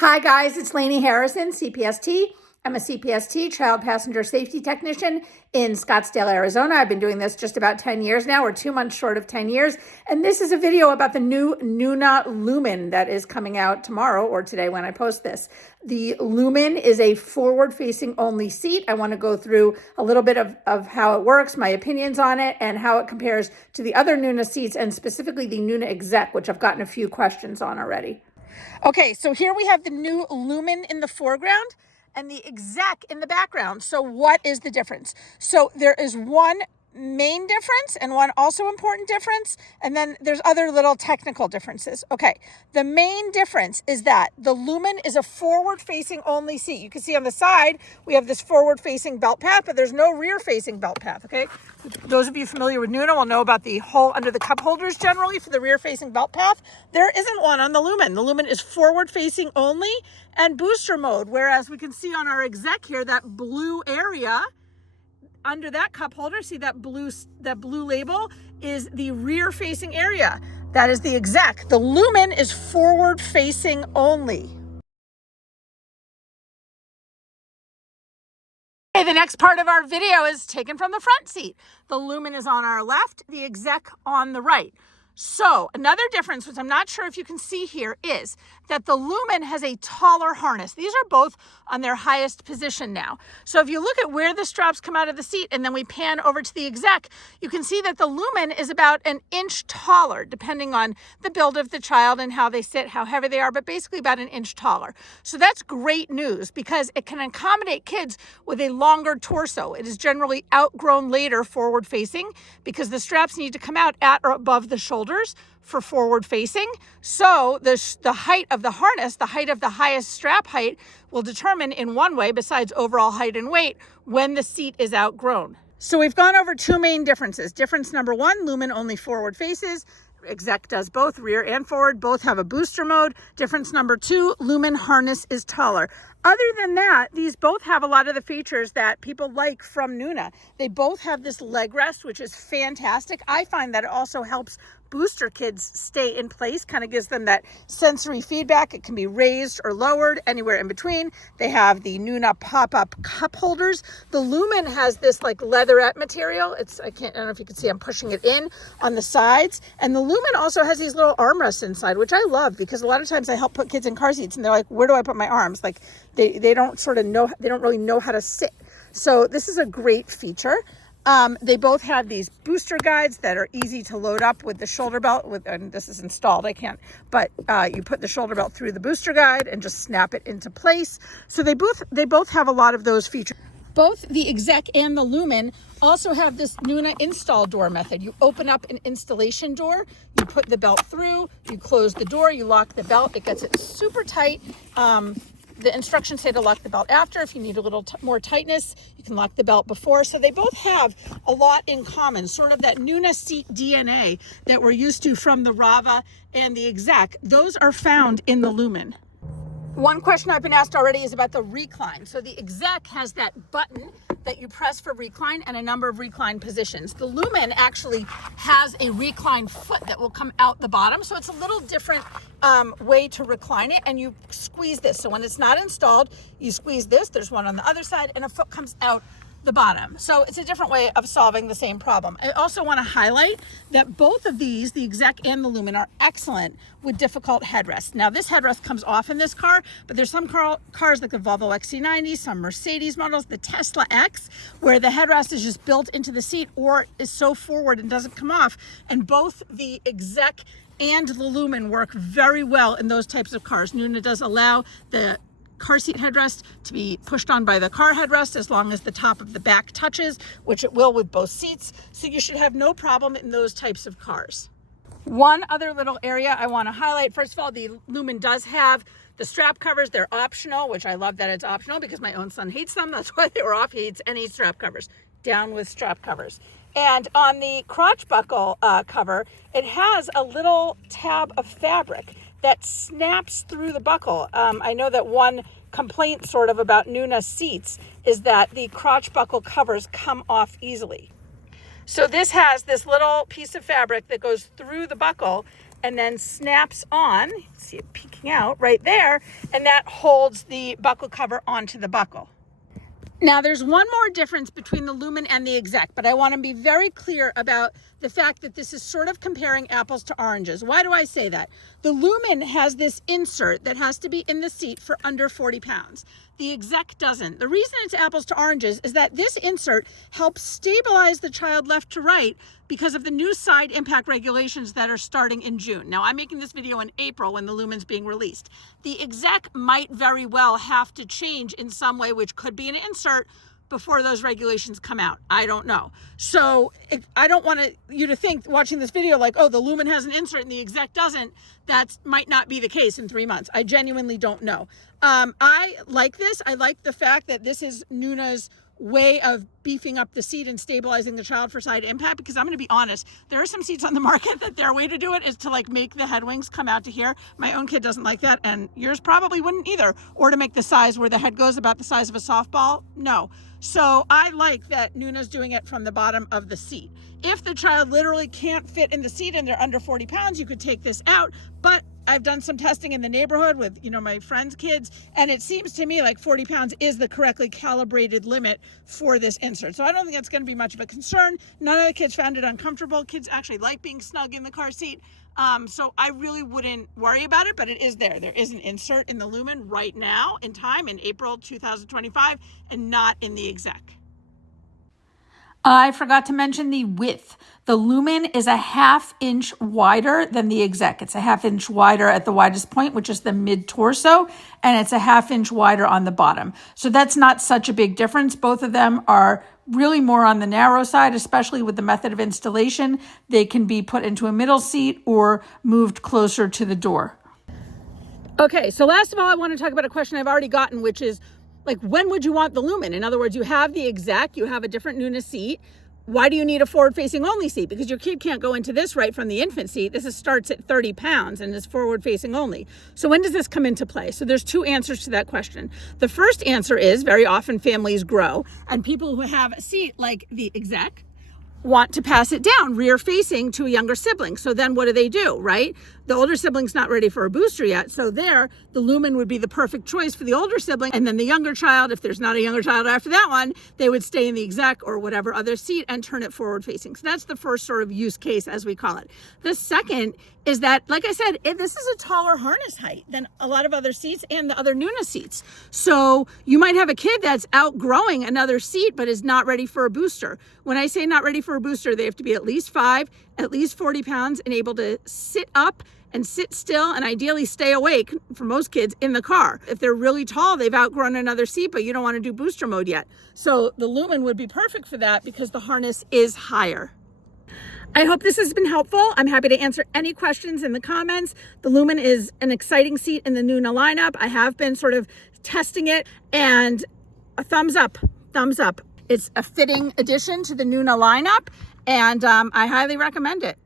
Hi guys, it's Lainey Harrison, CPST. I'm a CPST, Child Passenger Safety Technician in Scottsdale, Arizona. I've been doing this just about 10 years now. We're 2 months short of 10 years. And this is a video about the new Nuna Lumn that is coming out tomorrow or today when I post this. The Lumn is a forward-facing only seat. I want to go through a little bit of how it works, my opinions on it, and how it compares to the other Nuna seats, and specifically the Nuna Exec, which I've gotten a few questions on already. Okay, so here we have the new Lumn in the foreground and the Exec in the background. So what is the difference? So there is one main difference and one also important difference, and then there's other little technical differences. Okay, the main difference is that the Lumn is a forward-facing only seat. You can see on the side we have this forward-facing belt path, but there's no rear-facing belt path. Okay, those of you familiar with Nuna will know about the hole under the cup holders generally for the rear-facing belt path. There isn't one on the Lumn. The Lumn is forward-facing only and booster mode, whereas we can see on our Exec here that blue area under that cup holder, see that blue label is the rear facing area. That is the Exec. The Lumn is forward facing only. Okay, the next part of our video is taken from the front seat. The Lumn is on our left, the Exec on the right. So another difference, which I'm not sure if you can see here, is that the Lumn has a taller harness. These are both on their highest position now. So if you look at where the straps come out of the seat and then we pan over to the Exec, you can see that the Lumn is about an inch taller, depending on the build of the child and how they sit, how heavy they are, but basically about an inch taller. So that's great news because it can accommodate kids with a longer torso. It is generally outgrown later forward facing because the straps need to come out at or above the shoulders for forward facing. So the height of the harness, the height of the highest strap height, will determine in one way, besides overall height and weight, when the seat is outgrown. So we've gone over two main differences. Difference number one, Lumn only forward faces. Exec does both, rear and forward. Both have a booster mode. Difference number two, Lumn harness is taller. Other than that, these both have a lot of the features that people like from Nuna. They both have this leg rest, which is fantastic. I find that it also helps booster kids stay in place, kind of gives them that sensory feedback. It can be raised or lowered, anywhere in between. They have the Nuna pop-up cup holders. The Lumn has this like leatherette material. I don't know if you can see, I'm pushing it in on the sides. And the Lumn also has these little armrests inside, which I love because a lot of times I help put kids in car seats and they're like, where do I put my arms? Like they don't sort of know, they don't really know how to sit. So this is a great feature. They both have these booster guides that are easy to load up with the shoulder belt. And this is installed, I can't, but you put the shoulder belt through the booster guide and just snap it into place. So they both have a lot of those features. Both the Exec and the Lumn also have this Nuna install door method. You open up an installation door, you put the belt through, you close the door, you lock the belt. It gets it super tight. The instructions say to lock the belt after. If you need a little more tightness, you can lock the belt before. So they both have a lot in common, sort of that Nuna seat DNA that we're used to from the Rava and the Exec. Those are found in the Lumn. One question I've been asked already is about the Recline. So the Exec has that button that you press for recline and a number of recline positions. The Lumn actually has a recline foot that will come out the bottom. So it's a little different way to recline it, and you squeeze this. So when it's not installed, you squeeze this. There's one on the other side and a foot comes out the bottom. So it's a different way of solving the same problem. I also want to highlight that both of these, the Exec and the Lumn, are excellent with difficult headrests. Now this headrest comes off in this car, but there's some cars like the Volvo XC90, some Mercedes models, the Tesla X, where the headrest is just built into the seat or is so forward and doesn't come off. And both the Exec and the Lumn work very well in those types of cars. Nuna does allow the car seat headrest to be pushed on by the car headrest as long as the top of the back touches, which it will with both seats. So you should have no problem in those types of cars. One other little area I want to highlight. First of all, the Lumn does have the strap covers. They're optional, which I love that it's optional because my own son hates them. That's why they were off. He hates any strap covers. Down with strap covers. And on the crotch buckle cover, it has a little tab of fabric that snaps through the buckle. I know that one complaint sort of about Nuna seats is that the crotch buckle covers come off easily. So this has this little piece of fabric that goes through the buckle and then snaps on. You can see it peeking out right there, and that holds the buckle cover onto the buckle. Now, there's one more difference between the Lumn and the Exec, but I want to be very clear about the fact that this is sort of comparing apples to oranges. Why do I say that? The Lumn has this insert that has to be in the seat for under 40 pounds. The Exec doesn't. The reason it's apples to oranges is that this insert helps stabilize the child left to right because of the new side impact regulations that are starting in June. Now, I'm making this video in April when the Lumn's being released. The Exec might very well have to change in some way, which could be an insert before those regulations come out. I don't know. So I don't want you to think watching this video like, oh, the Lumn has an insert and the Exec doesn't. That might not be the case in 3 months. I genuinely don't know. I like this. I like the fact that this is Nuna's way of beefing up the seat and stabilizing the child for side impact, because I'm going to be honest, there are some seats on the market that their way to do it is to like make the head wings come out to here. My own kid doesn't like that, and yours probably wouldn't either. Or to make the size where the head goes about the size of a softball. No. So I like that Nuna's doing it from the bottom of the seat. If the child literally can't fit in the seat and they're under 40 pounds, you could take this out. But I've done some testing in the neighborhood with, my friends' kids, and it seems to me like 40 pounds is the correctly calibrated limit for this insert. So I don't think that's going to be much of a concern. None of the kids found it uncomfortable. Kids actually like being snug in the car seat. So I really wouldn't worry about it, but it is there. There is an insert in the Lumn right now in time in April 2025 and not in the Exec. I forgot to mention the width. The Lumn is a 1/2 inch wider than the Exec. It's a 1/2 inch wider at the widest point, which is the mid-torso, and it's a 1/2 inch wider on the bottom. So that's not such a big difference. Both of them are really more on the narrow side, especially with the method of installation. They can be put into a middle seat or moved closer to the door. Okay, so last of all, I want to talk about a question I've already gotten, which is, like, when would you want the Lumn? In other words, you have the Exec, you have a different Nuna seat. Why do you need a forward-facing only seat? Because your kid can't go into this right from the infant seat. This starts at 30 pounds and is forward-facing only. So when does this come into play? So there's 2 answers to that question. The first answer is very often families grow, and people who have a seat like the Exec want to pass it down rear-facing to a younger sibling. So then what do, right? The older sibling's not ready for a booster yet. So there, the Lumn would be the perfect choice for the older sibling. And then the younger child, if there's not a younger child after that one, they would stay in the Exec or whatever other seat and turn it forward facing. So that's the first sort of use case, as we call it. The second is that, like I said, this is a taller harness height than a lot of other seats and the other Nuna seats. So you might have a kid that's outgrowing another seat, but is not ready for a booster. When I say not ready for a booster, they have to be at least 5, at least 40 pounds, and able to sit up and sit still and ideally stay awake, for most kids, in the car. If they're really tall, they've outgrown another seat, but you don't want to do booster mode yet. So the Lumn would be perfect for that because the harness is higher. I hope this has been helpful. I'm happy to answer any questions in the comments. The Lumn is an exciting seat in the Nuna lineup. I have been sort of testing it, and a thumbs up, thumbs up. It's a fitting addition to the Nuna lineup, and I highly recommend it.